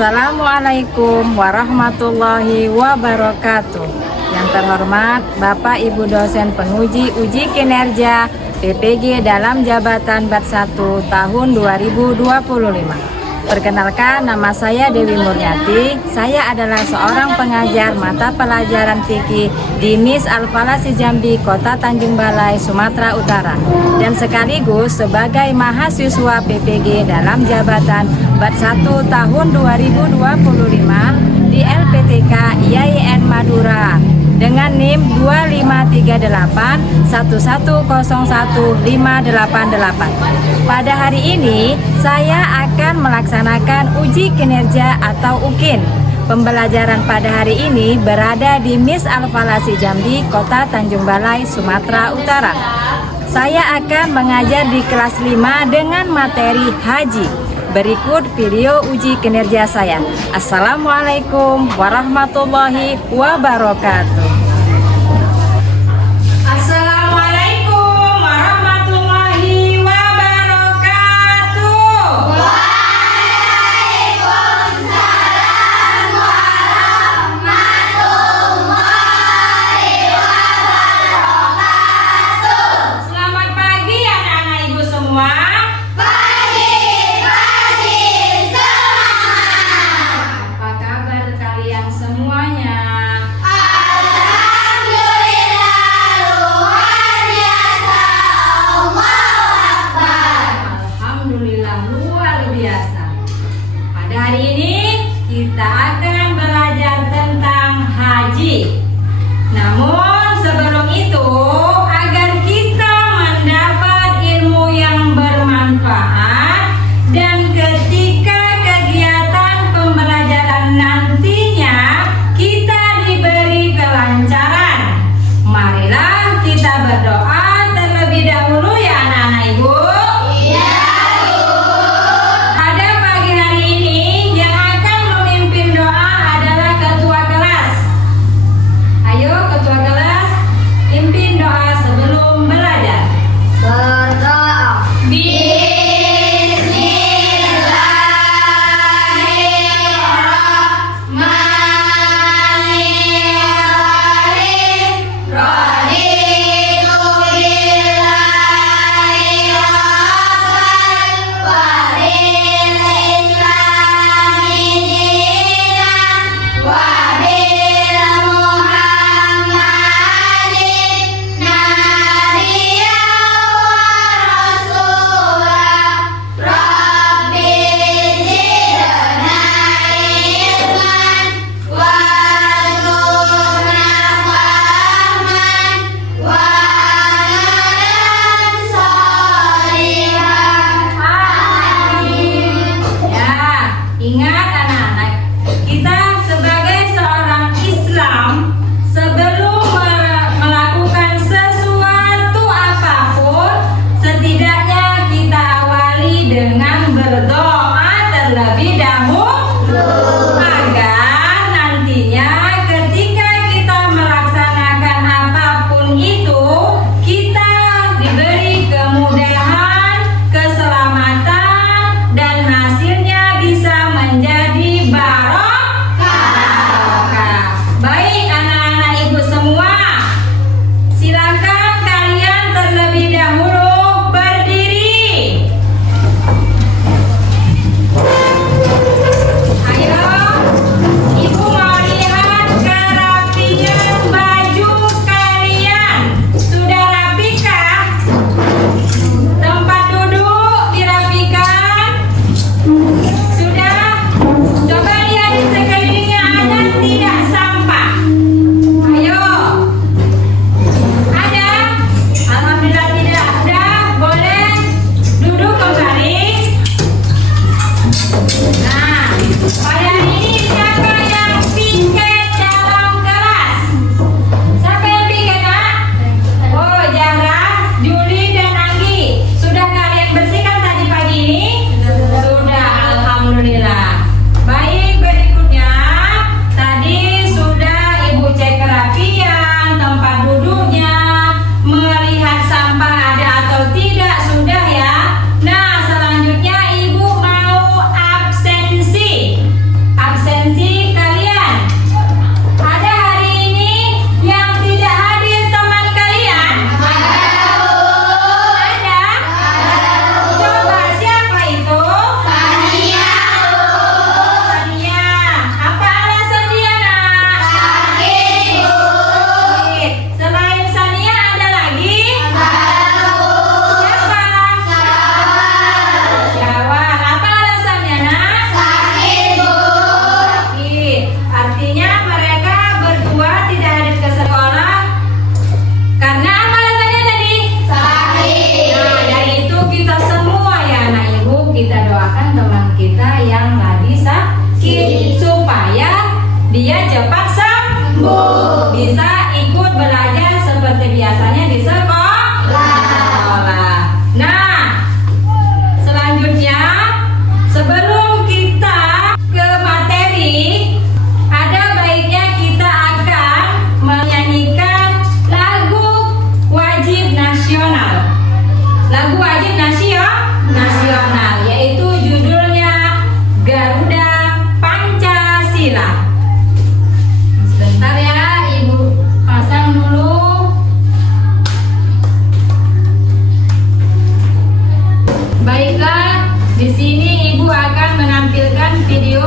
Assalamualaikum warahmatullahi wabarakatuh. Yang terhormat Bapak Ibu dosen penguji uji kinerja PPG dalam jabatan Bat 1 tahun 2025. Perkenalkan, nama saya Dewi Murniati. Saya adalah seorang pengajar mata pelajaran fikih di MIS Al-Falasi Jambi, Kota Tanjung Balai, Sumatera Utara, dan sekaligus sebagai mahasiswa PPG dalam jabatan Bat 1 tahun 2025 di LPTK IAIN Madura dengan NIM 253811010588. Pada hari ini saya akan melaksanakan uji kinerja atau UKIN. Pembelajaran pada hari ini berada di MIS Al-Falasi Jambi, Kota Tanjung Balai, Sumatera Utara. Saya akan mengajar di kelas 5 dengan materi haji. Berikut video uji kinerja saya. Assalamualaikum warahmatullahi wabarakatuh. Assalamualaikum warahmatullahi wabarakatuh. Waalaikumsalam warahmatullahi wabarakatuh. Selamat pagi anak-anak ibu semua. Semuanya. Alhamdulillah luar biasa. Allahu Akbar. Alhamdulillah luar biasa. Pada hari ini kita akan belajar tentang haji. Namun sebelum itu, agar kita mendapat ilmu yang bermanfaat dan ketika kegiatan pembelajaran nantinya kita diberi kelancaran, marilah kita berdoa terlebih dahulu ya anak-anak ibu. Iya, Bu. Pada pagi hari ini yang akan memimpin doa adalah ketua kelas. Ayo ketua kelas, pimpin doa sebelum belajar. Berdoa. Bismillahirrahmanirrahim. Raditu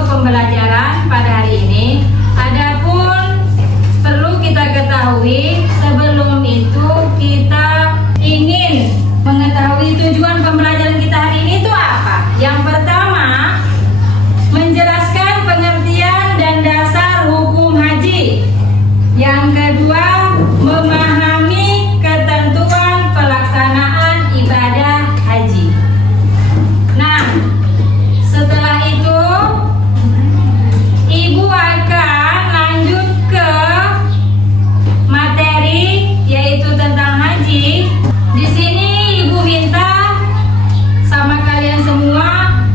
pembelajaran pada hari ini. Adapun perlu kita ketahui, sebelum itu kita ingin mengetahui tujuan pembelajaran kita hari ini itu apa. Yang pertama, menjelaskan pengertian dan dasar hukum haji. Yang kedua, memahami ketentuan pelaksanaan ibadah haji. Nah, setelah itu Ibu akan lanjut ke materi yaitu tentang haji. Di sini Ibu minta sama kalian semua,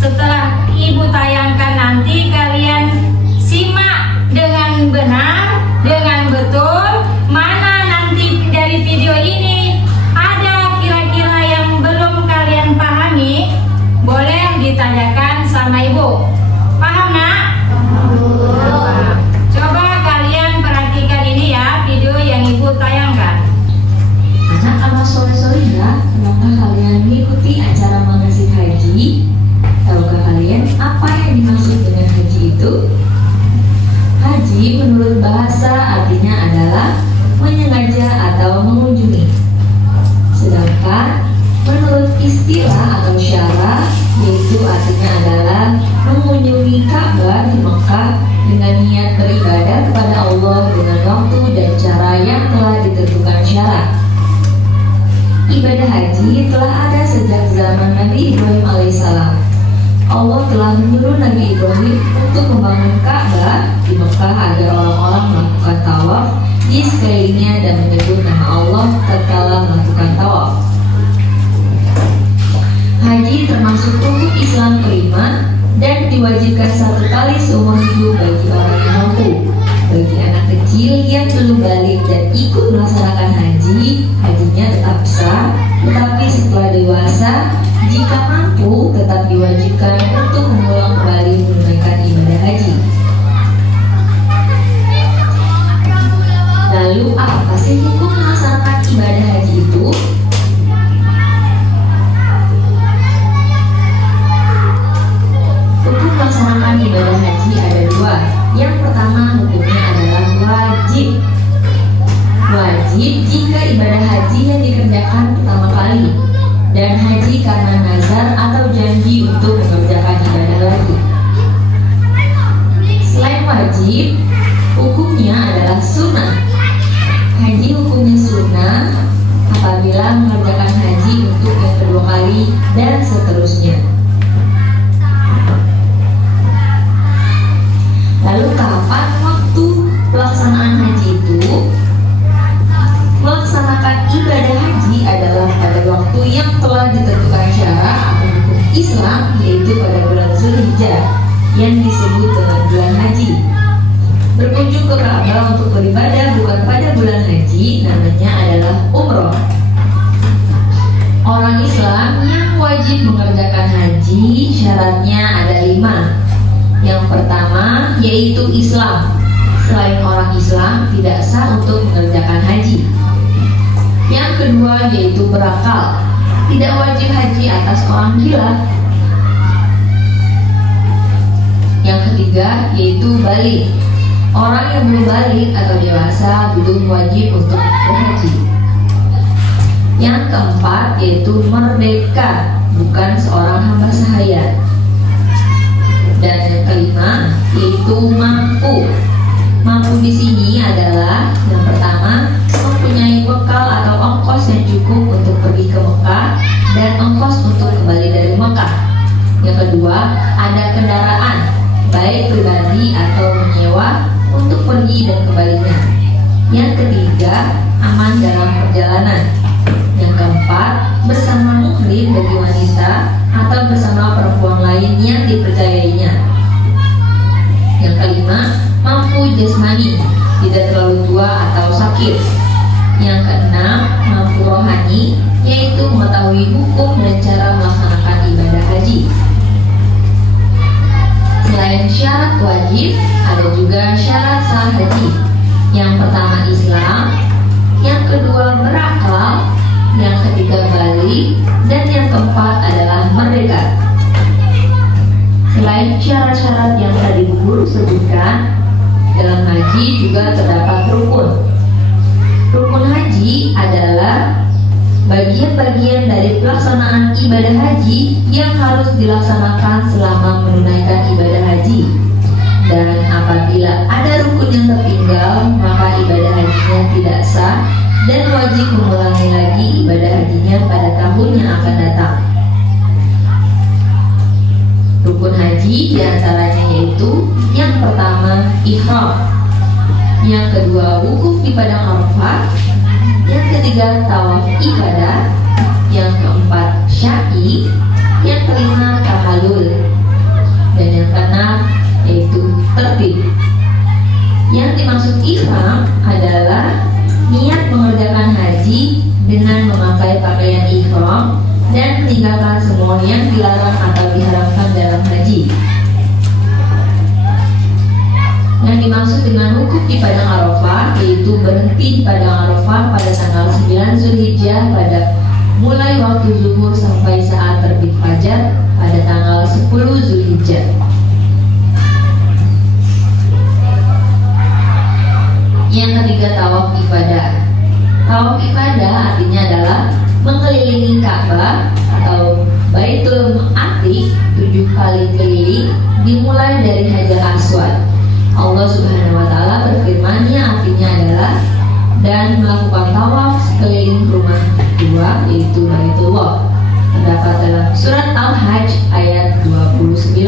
setelah Ibu tayangkan nanti kalian simak dengan benar, dengan betul, mana nanti dari video ini ada kira-kira yang belum kalian pahami, boleh ditanyakan sama Ibu. Paham, Nak? Paham. Coba kalian perhatikan ini ya, video yang Ibu tayangkan. Anak-anak sore-sore ya, kenapa kalian mengikuti acara manasik haji? Tahukah kalian apa yang dimaksud dengan haji itu? Haji menurut bahasa artinya adalah menyengaja atau mengunjungi. Sedangkan menurut istilah atau syara, yaitu artinya adalah mengunjungi Ka'bah di Mekah dengan niat beribadah kepada Allah dengan waktu dan cara yang telah ditentukan syarat. Ibadah haji telah ada sejak zaman Nabi Ibrahim alaihissalam. Allah telah menyuruh Nabi Ibrahim untuk membangun Ka'bah di Mekah agar orang-orang melakukan tawaf di sekelilingnya dan menyebut nama Allah tatkala melakukan tawaf. Haji termasuk rukun Islam kelima dan diwajibkan satu kali seumur hidup bagi orang yang mampu. Bagi anak kecil yang belum balik dan ikut melaksanakan haji, hajinya tetap sah, tetapi setelah dewasa, jika mampu, tetap diwajibkan untuk mengulang kembali menunaikan ibadah haji. Lalu apa sih hukum melaksanakan ibadah haji itu? Hukum melaksanakan ibadah haji ada dua. Yang pertama, hukumnya adalah wajib. Wajib jika ibadah haji yang dikerjakan pertama kali, dan haji karena nazar atau janji untuk mengerjakan ibadah lagi. Selain wajib, hukumnya adalah sunnah. Haji hukumnya sunnah apabila mengerjakan haji untuk yang kedua kali dan seterusnya. Lalu kapan waktu pelaksanaan haji itu? Melaksanakan ibadah haji adalah pada waktu yang telah ditentukan syarak atau hukum Islam, yaitu pada bulan Zulhijjah yang disebut dengan bulan haji. Berkunjung ke Ka'bah untuk beribadah bukan pada bulan haji, namanya adalah umroh. Orang Islam yang wajib mengerjakan haji syaratnya ada 5. Yang pertama yaitu Islam. Selain orang Islam tidak sah untuk mengerjakan haji. Yang kedua yaitu berakal. Tidak wajib haji atas orang gila. Yang ketiga yaitu balik. Orang yang belum balik atau dewasa belum wajib untuk berhaji. Yang keempat yaitu merdeka, bukan seorang hamba sahaya. Dan yang kelima yaitu mampu. Mampu di sini adalah yang pertama mempunyai bekal atau ongkos yang cukup untuk pergi ke Mekah dan ongkos untuk kembali dari Mekah. Yang kedua ada kendaraan baik pribadi atau menyewa untuk pergi dan kembalinya. Yang ketiga aman dalam perjalanan. Yang keempat bersama muhrim bagi wanita atau bersama perempuan lain yang dipercayainya. Yang kelima, mampu jasmani, tidak terlalu tua atau sakit. Yang keenam, mampu rohani, yaitu mengetahui hukum dan cara melaksanakan ibadah haji. Selain syarat wajib, ada juga syarat sah haji. Yang pertama Islam, yang kedua berakal, yang ketiga balik, dan yang keempat adalah merdeka. Selain syarat-syarat yang tadi Bu Guru sebutkan, dalam haji juga terdapat rukun. Rukun haji adalah bagian-bagian dari pelaksanaan ibadah haji yang harus dilaksanakan selama menunaikan ibadah haji. Dan apabila ada rukun yang tertinggal, maka ibadah hajinya tidak sah dan wajib mengulangi lagi ibadah hajinya pada tahun yang akan datang. Rukun haji diantaranya yaitu yang pertama ihram, yang kedua wukuf di padang Arafah, yang ketiga tawaf ibadah, yang keempat syai, yang kelima tahallul, dan yang keenam yaitu tertib. Yang dimaksud ihram adalah niat mengerjakan haji dengan memakai pakaian ihram dan meninggalkan semua yang dilarang atau diharamkan dalam haji. Yang dimaksud dengan wukuf di padang Arafah yaitu berhenti di padang Arafah pada tanggal 9 Zulhijjah pada mulai waktu zuhur sampai saat terbit fajar pada tanggal 10 Zulhijjah. Yang ketiga tawaf ibadah. Tawaf ibadah artinya adalah mengelilingi Ka'bah atau Baitul Atiq 7 kali keliling dimulai dari Hajar Aswad. Allah Subhanahu wa taala berfirman-Nya artinya adalah dan melakukan tawaf sekeliling rumah kedua yaitu Baitullah. Terdapat dalam surat Al-Hajj ayat 29.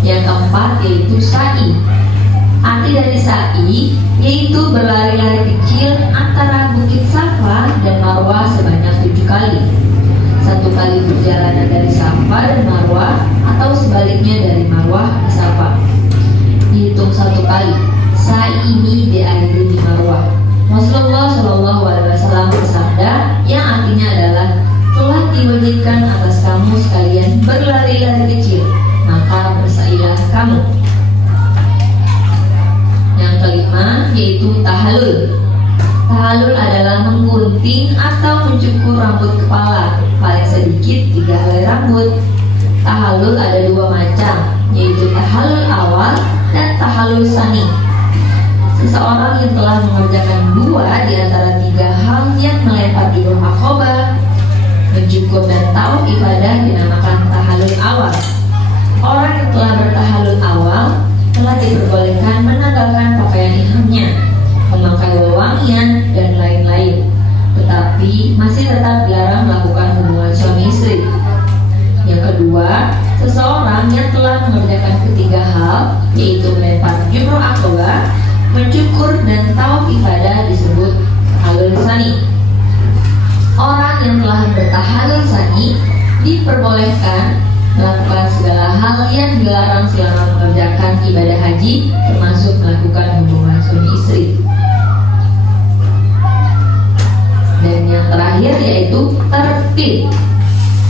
Yang keempat yaitu sa'i. Arti dari sa'i yaitu berlari-lari kecil antara Bukit Safa dan Marwah sebanyak 7 kali. 1 kali perjalanan dari Safa dan Marwah atau sebaliknya dari Marwah ke Safa. Dihitung 1 kali. Sa'i ini diakhiri di Marwah. Rasulullah Shallallahu Alaihi Wasallam bersabda yang artinya adalah telah diwajibkan atas kamu sekalian berlari-lari kecil, maka bersailah kamu. Yang kelima yaitu tahallul. Tahallul adalah menggunting atau mencukur rambut kepala, paling sedikit 3 helai rambut. Tahallul ada 2 macam, yaitu tahallul awal dan tahallul sani. Seseorang yang telah mengerjakan 2 di antara 3 hal yang melempar jumroh Aqabah, mencukur dan tawaf ibadah dinamakan tahallul awal. Orang yang telah bertahallul awal telah diperbolehkan menanggalkan pakaian ihramnya, memakai wewangian dan lain-lain, tetapi masih tetap dilarang melakukan hubungan suami istri. Yang kedua, seseorang yang telah mengerjakan ketiga hal, yaitu melempar jumroh Aqabah, mencukur dan tawaf ibadah disebut tahallul sani. Orang yang telah bertahallul sani diperbolehkan melakukan segala hal yang dilarang selama mengerjakan ibadah haji, termasuk melakukan hubungan suami istri. Dan yang terakhir yaitu tertib.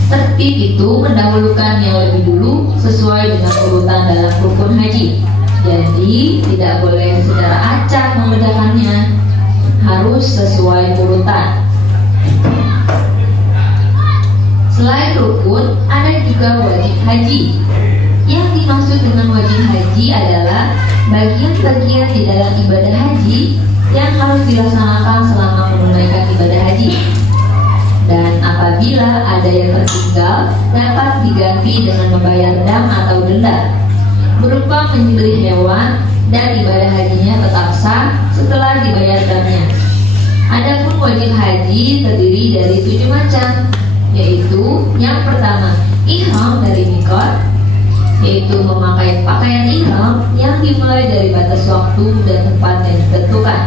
Tertib itu mendahulukan yang lebih dulu sesuai dengan urutan dalam rukun haji. Jadi tidak boleh secara acak mengerjakannya, harus sesuai urutan. Selain rukun, ada juga wajib haji. Yang dimaksud dengan wajib haji adalah bagian-bagian di dalam ibadah haji yang harus dilaksanakan selama menunaikan ibadah haji. Dan apabila ada yang tertinggal, dapat diganti dengan membayar dam atau denda, berupa menyembelih hewan, dan ibadah hajinya tetap sah setelah dibayar damnya. Adapun wajib haji terdiri dari 7 macam, yaitu yang pertama ihram dari mikot, yaitu memakai pakaian ihram yang dimulai dari batas waktu dan tempat yang ditentukan.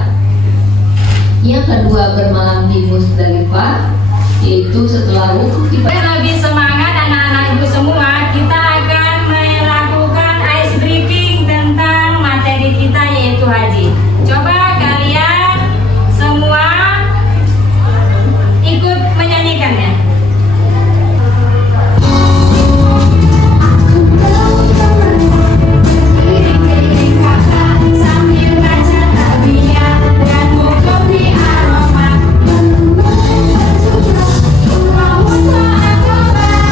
Yang kedua bermalam di Musdalifah, yaitu setelah wukuf di Lebih semangat anak-anak ibu semua, kita akan melakukan ice breaking tentang materi kita yaitu haji. Coba kalian semua ikut menyanyikannya. Keliling-keliling Ka'bah sambil baca talbiyah dan wukuf di Arafah. Allahu Akbar.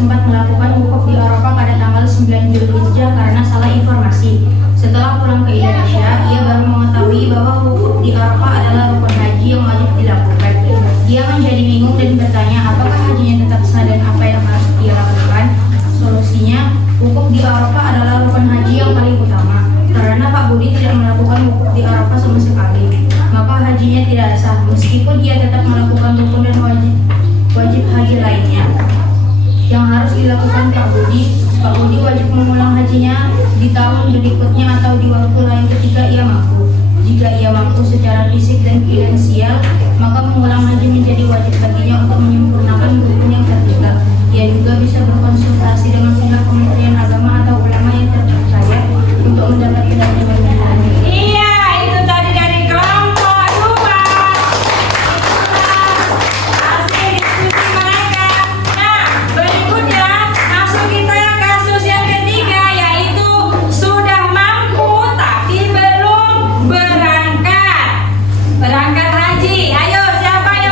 sempat melakukan wukuf di Arafah pada tanggal 9 Zulhijjah karena salah informasi. Setelah pulang ke Indonesia, ia baru mengetahui bahwa wukuf di Arafah adalah rukun haji yang wajib dilakukan. Dia menjadi bingung dan bertanya apakah hajinya tetap sah dan apa yang harus dia lakukan. Solusinya, wukuf di Arafah adalah rukun haji yang paling utama. Karena Pak Budi tidak melakukan wukuf di Arafah sama sekali, maka hajinya tidak sah meskipun dia tetap melakukan rukun dan wajib haji lainnya yang harus dilakukan Pak Budi. Pak Budi wajib mengulang hajinya di tahun berikutnya atau di waktu lain ketika ia mampu. Jika ia mampu secara fisik dan finansial, maka mengulang haji menjadi wajib baginya untuk menyempurnakan rukun yang tertinggal. Ia juga bisa berkonsultasi dengan pihak Kementerian Agama atau ulama yang terpercaya untuk mendapatkan haji. Iya, itu tadi dari kelompok 2. Hasil diskusi mereka. Nah, berikutnya masuk kita kasus yang ketiga, yaitu sudah mampu tapi belum berangkat haji. Ayo, siapa yang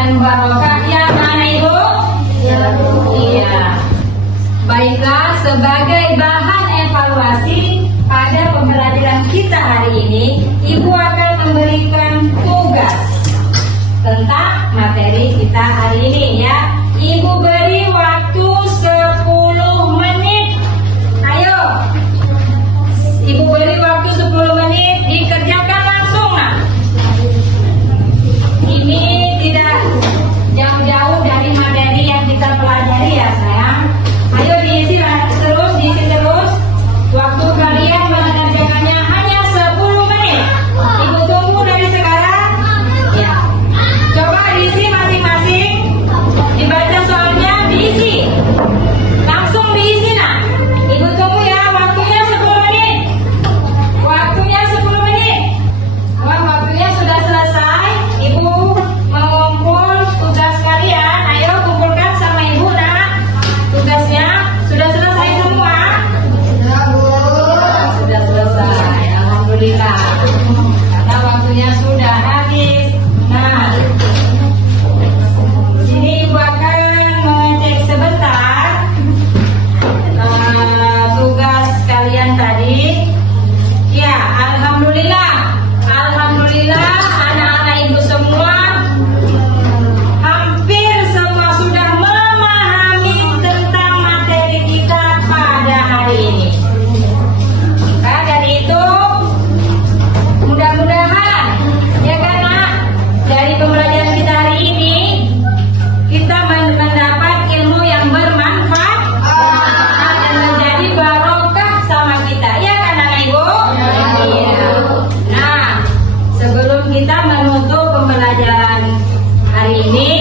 dan barokah ya mana Ibu? Iya. Baiklah, sebagai bahan evaluasi pada pembelajaran kita hari ini, Ibu akan memberikan tugas tentang materi kita hari ini ya. Ibu beri waktu 10 menit. Ayo. Ibu beri waktu 10 menit, dikerjakan langsung nah. Ini tidak jauh-jauh dari materi yang kita pelajari ya sayang. Ayo diisi terus. Waktu kalian mengerjakannya hanya 10 menit. Ibu tunggu dari sekarang. Ya. Coba diisi masing-masing. Dibaca soalnya, diisi. Langsung diisi nah. Ibu tunggu ya, waktunya 10 menit. Waktunya 10 menit. Wah, waktunya sudah selesai. Ibu mengumpul tugas kalian. Ayo kumpulkan sama Ibu nak. Tugasnya sudah selesai semua. Sudah selesai. Alhamdulillah. Karena waktunya sudah habis. Nah, di sini Ibu akan mengecek sebentar tugas kalian tadi. Ya, alhamdulillah. Alhamdulillah anak-anak Ibu semua hampir semua sudah memahami tentang materi kita pada hari ini. Nah, dari itu mudah-mudahan ya karena dari pembelajaran kita hari ini kita mendapat ilmu yang bermanfaat dan menjadi barokah sama kita. Ya kan anak Ibu? Iya. Nah, sebelum kita menutup pembelajaran hari ini,